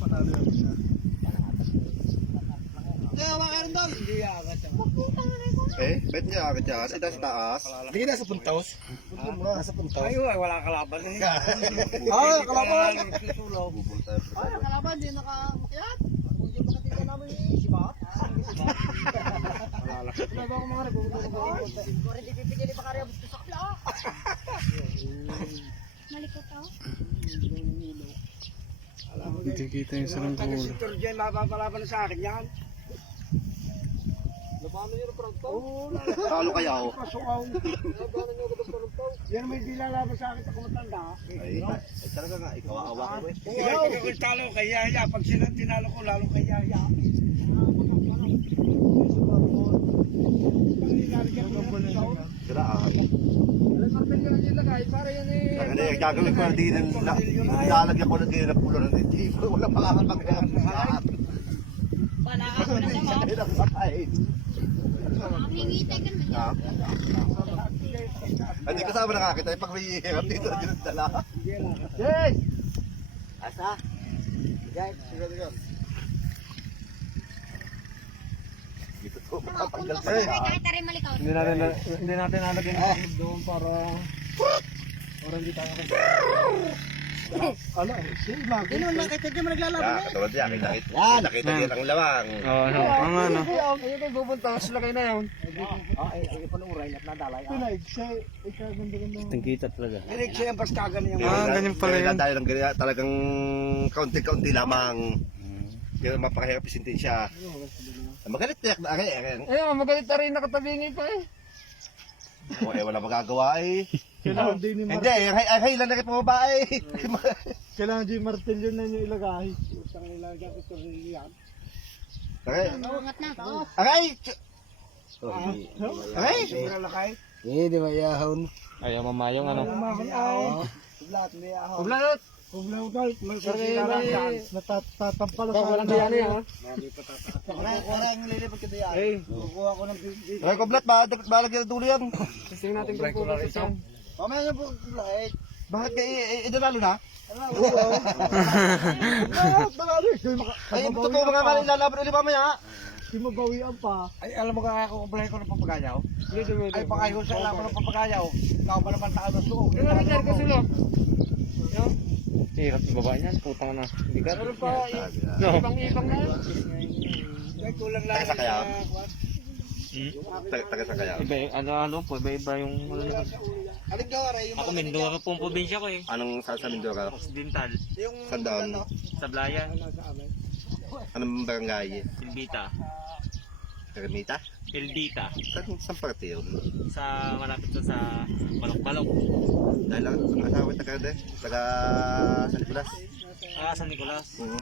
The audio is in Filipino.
Panalo yan siya. Kaya makaroon daw. Hindi agad yan. Bet niya agad yan. Ay, nasa taas. Hindi ka nasa puntos. Nasa puntos. Ay, wala kalaban eh. Kalaban. Bubulta. Kalaban, hindi nakamakyat. Hindi makatingin namin si Bat. Wala ba akong mga nagugulong? Kung hindi pipigil ni Bakaria, gusto sa kapla. Malikot ako. Hindi kita yung sarang Taga kulo. si Turjan, mapapalaban na sa akin yan. Labanan niyo ng pronto. Talo kaya ako. Pasukaw. Labanan niyo ng pronto. Yan may dilalaban sa akin ako matanda. Ay, talaga nga. Ikaw awa ko eh. Kung ako pag talo kay Yaya, pag sila tinalo ko, lalo kay Yaya. Sira ay. Martel ka na nilagay para yan eh. Hindi, gagawin ko na din. Lalagyan ko na din ng pulo ng hindi. Wala makakapagayang sa lahat. Wala ako na naman. Hindi lang sakay. Mamingitay ka naman. Ha? Hindi kasama nakakita. Pag may hirap dito, dinadala. Yes! Asa? Yes, sige. Dito ko makatanggal sa Ay, kahit rin malikaw. Hindi natin nalagyan ng tubig doon para hindi tayo Ano? Hindi naman nakita dyan naglalaban eh. Katulad yan, nakita din ang lawang. Oo, ang ano. Ayun ay bubuntas, lagay na yun. Ay, panuray at nadalay. Pinay, siya, ikaw ganda-ganda. Tingkita talaga. Hindi siya yung paskagan niya. Ganyan pala yun. Dahil ng ganyan, talagang kaunti-kaunti lamang. Kaya mapakahirap isintin siya. Magalit tiyak na akin. Ayun, magalit na rin nakatabingi pa eh. Wala magagawa eh. Kailangan din ni Hindi, ang hailan na rin po babae. Kailangan din martel yun na yung ilagay. Isang nilagyan ko ito rin yan. Umangat na. Aray! Aray! Sumira lakay. Eh, di ba yahon? Ayaw mamayong ano. Umahon ay. Sublat, may ahon. Ublanot! Ublaw tayo. Sorry, natatampala sa Walang diyani ha. Kukuha yung nililipad ka diyan. Eh, Kukuha ko ng bibig. Aray, kublat, balagyan na dulo yan. testing natin kung pulo sa saan. Mamaya niyo po kulay. Bakit kayo idalalo na? Ay, totoo mga kanil lalaban ulit mamaya. Di magawian pa. Ay, alam mo ka ako kumplahin ko ng papagayaw? Ay, Ay, pakayo sa alam ko ng papagayaw. Ikaw pa naman tayo ng suong. Yung nakikita ko sila. Hirap yung baba niyan, putang na. Hindi ka. Pero pa, Ibang-ibang na. Ay, kulang lang. Taga sa kaya? Taga sa kaya? Iba, ano po, iba yung ano nila. alin ka aray yung Ako Mindoro po ang probinsya ko eh. Anong sa Mindoro? Occidental, yung Sandaan? Sablayan, Anong barangay? Silvita, Ermita? Eldita, Saan parte yun? sa malapit to sa Balok-Balok. Dahil ang asawa taga de, taga San Nicolas. San Nicolas. Oo.